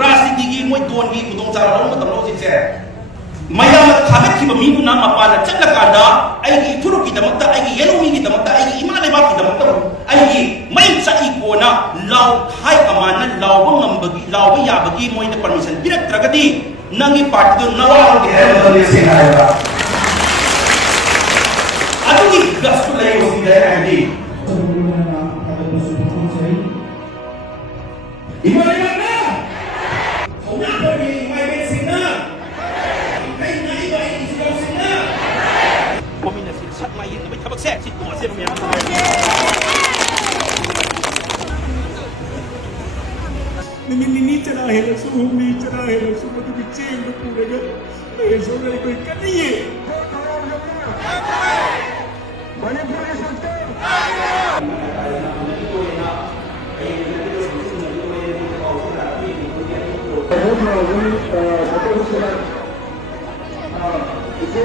राजनीति मोई दोन की खुदों चारा रहा मतलब लोग जिसे मया खाबे की बमी को नाम अपाना चल कांदा आई की फुरु की दमकता आई की येलो मी की दमकता आई की इमाले बाप की दमकता आई की मई चाई को ना लाव हाई कमाना लाव बंगम लाव या बगी मोई ने परमिशन बिरक तरगदी नंगी पार्टी तो नवा के है मतलब से आएगा अदुगी गस को ले होती है Andy इमाले Ini cara hela suhu ni cara hela suhu tu kecil tu pun lagi. Seorang ikut ikan ni. Mana boleh satu? Itu